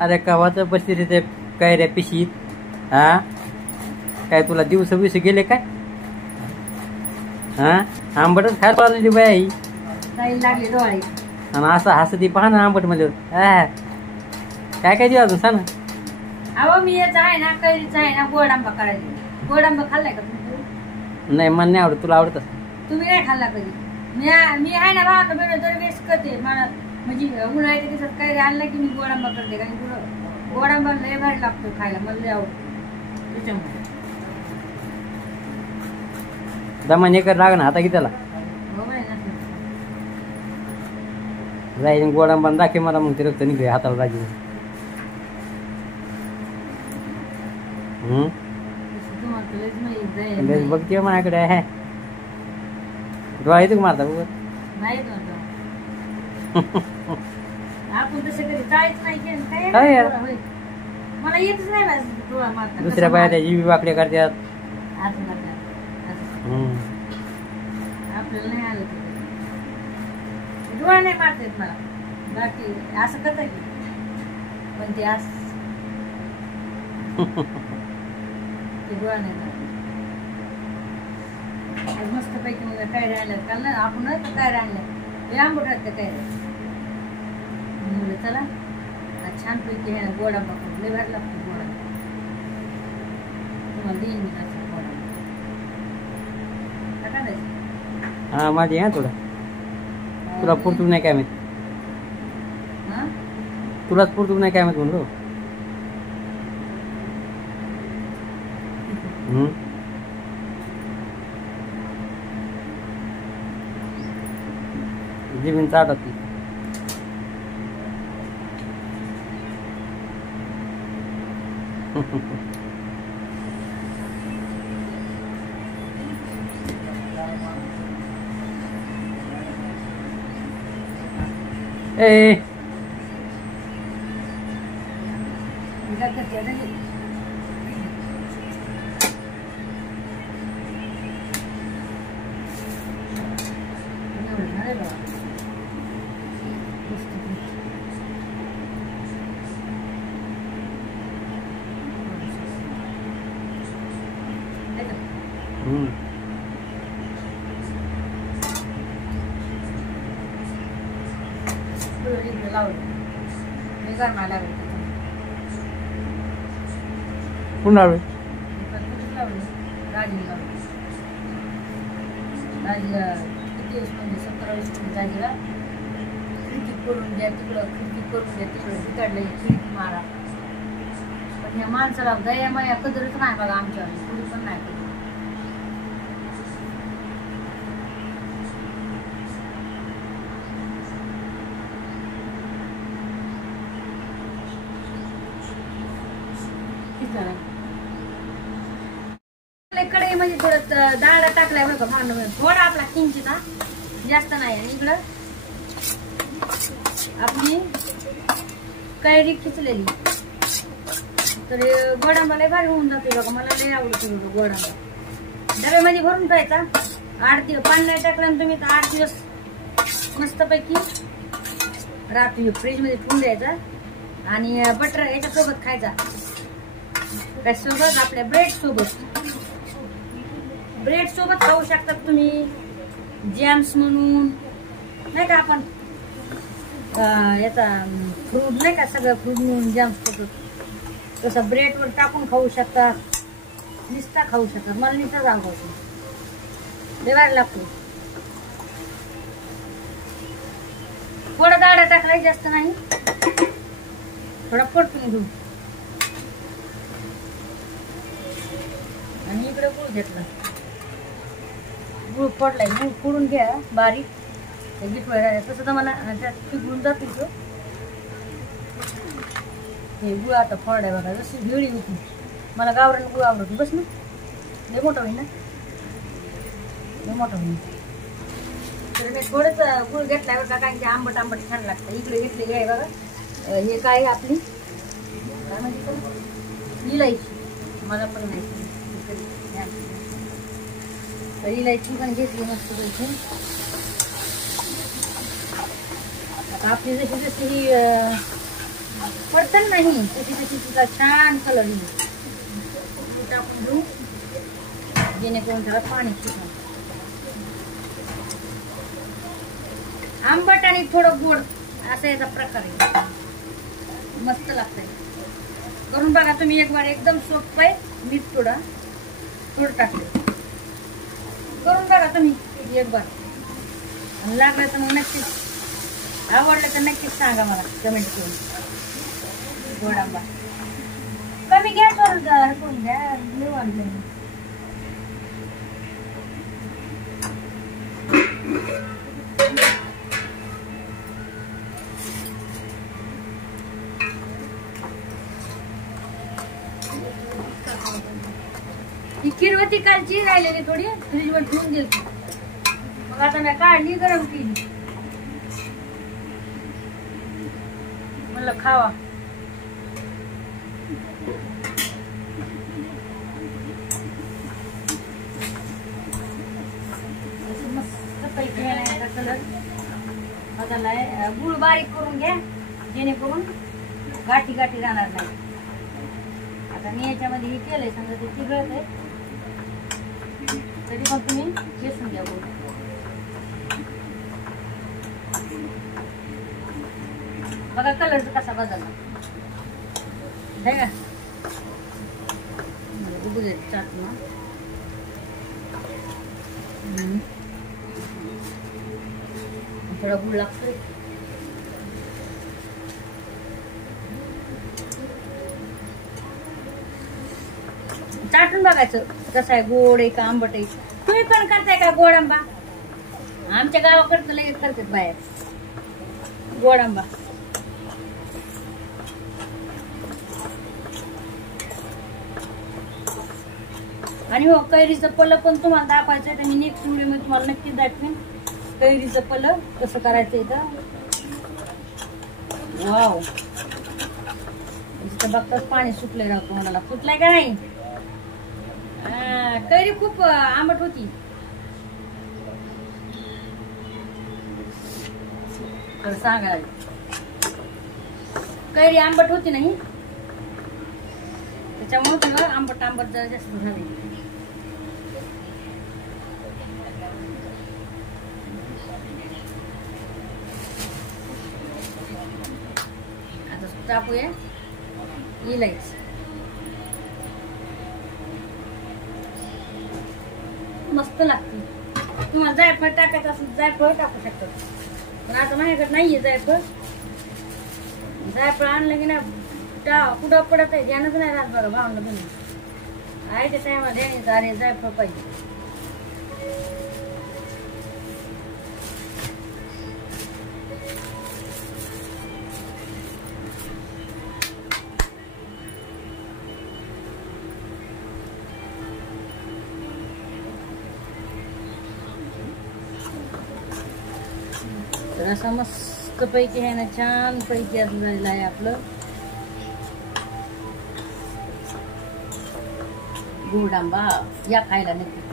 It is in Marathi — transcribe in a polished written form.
अरे कवाच बसली तिथे काय रे पिशीत? हा काय तुला दिवस विस गेले काय? हा आंबटच खायला पाहिजे बाई लागले डोळे आणि असं हसती पहा ना आंबट मध्ये काय काय देऊ अजून सांग. अहो मी याचा आहे ना कैरीचा आहे ना गोड आंबा करायचा. गोड आंबा खाल्लाय का तुम्ही? नाही मला नाही आवडत, तुला आवडत? तुम्ही नाही खाल्ला कधी? मी आहे ना भावाला बहिण दरवेळेस करते मला म्हणजे उन्हाळ्याच्या दिवसात कैरी आणला की मी गोड आंबा करते कारण गोड आंबा लय भारी लागतो खायला, मला लय आवडतो त्याच्यामुळे. दमान एकर राग ना आता की त्याला जाईन गोड आंबा दाखवे मला मग ते रक्त निघले हाताला राजी. बघते माझ्याकडे आहे डोळा येतो मारता बघ नाही आपण तसं कधी जायच नाही काय मला येतच नाही डोळा मारता. दुसऱ्या बाया त्या जीवी वाकडे करतात आपल्याला नाही आलं डोळा नाही मारता येत मला. बाकी असं करता की पण ते डोळा नाही मारत. मस्त पैकी मग काय राहिलं काल ना आपण काय राहिलं हे आंबट राहतं काय म्हणलं चला छान पैकी आहे ना गोडा बघून लय भारी लागतो गोडा. तुम्हाला देईन मी असं गोडा टाकायचं. हा माझी आहे थोडा तुला पुरतू नाही काय माहित, तुलाच पुरतू नाही काय माहित म्हणलो. जमीन चाट होती. ए पुन्हा किती दिवस म्हणजे 17-20 दाजीला खिडकी करून द्या तिकडं खिडकी करून द्या तिकडं तिकडलं खिडकी मारा. पण ह्या माणसाला दया माया कदरच नाही बघा आमच्या कुणी पण नाही. कडे म्हणजे थोडं डाळ टाकलाय बरं का भांडण थोडा आपला किंचित हा जास्त नाही. आणि इकडं आपली कैरी खिचलेली तर गोडांबा लय भारी होऊन जाते बघा. मला लय आवडतो गोडांबा. डब्यामध्ये भरून प्यायचा. 8 दिवस पाणी नाही टाकलं तुम्ही तर 8 दिवस मस्तपैकी रात्री फ्रीज मध्ये ठेवून द्यायचा. आणि बटर याच्या सोबत खायचा. काय सोबत आपल्या ब्रेड सोबत खाऊ शकतात तुम्ही. जॅम्स म्हणून नाही का आपण याचा फ्रूट नाही का सगळं फ्रूट म्हणून जॅम्स करतो तसं ब्रेडवर टाकून खाऊ शकतात. निस्ता खाऊ शकतात. मला निस्ताच आवडतो. लय भारी लागतो. थोडा डाळ टाकलाय जास्त नाही. थोडा परतून घेऊ. आणि इकडे गुळ घेतला. गुळ फोडलाय. गुळ फोडून घ्या बारीक. गिटवाय तसं तर मला त्यात पिघळून जातील तो. हे गुळ आता फोडाय बघा जशी भेळी होती. मला गावरान गुळ आवडतो. बस ना लय मोठा होईल ना लय मोठा होईल. तर मी थोडंच गुळ घेतलाय बघा कारण की आंबट आंबट छान लागतं. इकडे घेतलेली आहे बघा. हे काय आपली काय म्हणजे इलायची. मला पण नाही इलायची पण घेतली मस्त पैकी. आता आपली जशी जशी ही पडतं नाही तशी तशी तिचा छान कलर येईल. टाकून घेऊ जेणेकरून त्याला पाणी सुटणार. आंबट आणि थोडं गोड असा याचा प्रकार आहे. मस्त लागतंय. करून बघा तुम्ही एक बार. एकदम सोपं आहे. मीठ थोडं टाकलं. करून बघा तुम्ही एक बार. लागलं तर मग नक्कीच आवडलं तर नक्कीच सांगा मला कमेंट करून. गोड आंबा कमी गॅसवर करून घ्या. लिहू आणलं ही किरवती कालची राहिलेली थोडी फ्रीजवर ठेवून गेली. मग आता मी काढली गरम केली. म्हणलं खावा. मस्त पैकी कलर बदललाय. गुळ बारीक करून घ्या जेणेकरून गाठी गाठी राहणार नाही. आता मी याच्यामध्ये हे केलंय समजा ते चिघळत आहे तरी पण तुम्ही बेसून घ्या गुळ. बघा कलर कसा बदलला आहे का. बघूया चाटणं. थोडा गुळ लागतोय. चाटून बघायचं कसं आहे. गोड आहे का आंबट आहे. तुम्ही पण करताय का गोड आंबा. आमच्या गावाकडचं लगेच करतात बाहेर गोड आंबा. आणि हो कैरीचं पल पण तुम्हाला दाखवायचंय तर मी नेक्स्ट व्हिडिओ मध्ये तुम्हाला नक्कीच दाखवेन कैरीचं पल कसं करायचं इथं. वाव इथं बघताच पाणी सुटलंय राहतो मला. फुटलाय का नाही. कैरी खूप आंबट होती. तर सांगा कैरी आंबट होती नाही त्याच्यामुळे सगळं आंबट आंबट जरा जास्त झाले. आता टाकूया इलायची. मस्त लागते. तुम्हाला जायफळ टाकायचं असेल जायफळ टाकू शकतात. पण आता माझ्याकडे नाहीये जायफळ. जायफळ आणलं की ना कुठं पडत आहे ध्यानच नाही राहत. बघा भावना तुम्ही आहे त्या टायमाला ध्यानाचं अरे जायफळ पाहिजे. तर असं मस्त पैकी आहे ना छान पैकी असं झालेलं आहे आपलं गोड आंबा. या खायला नक्की.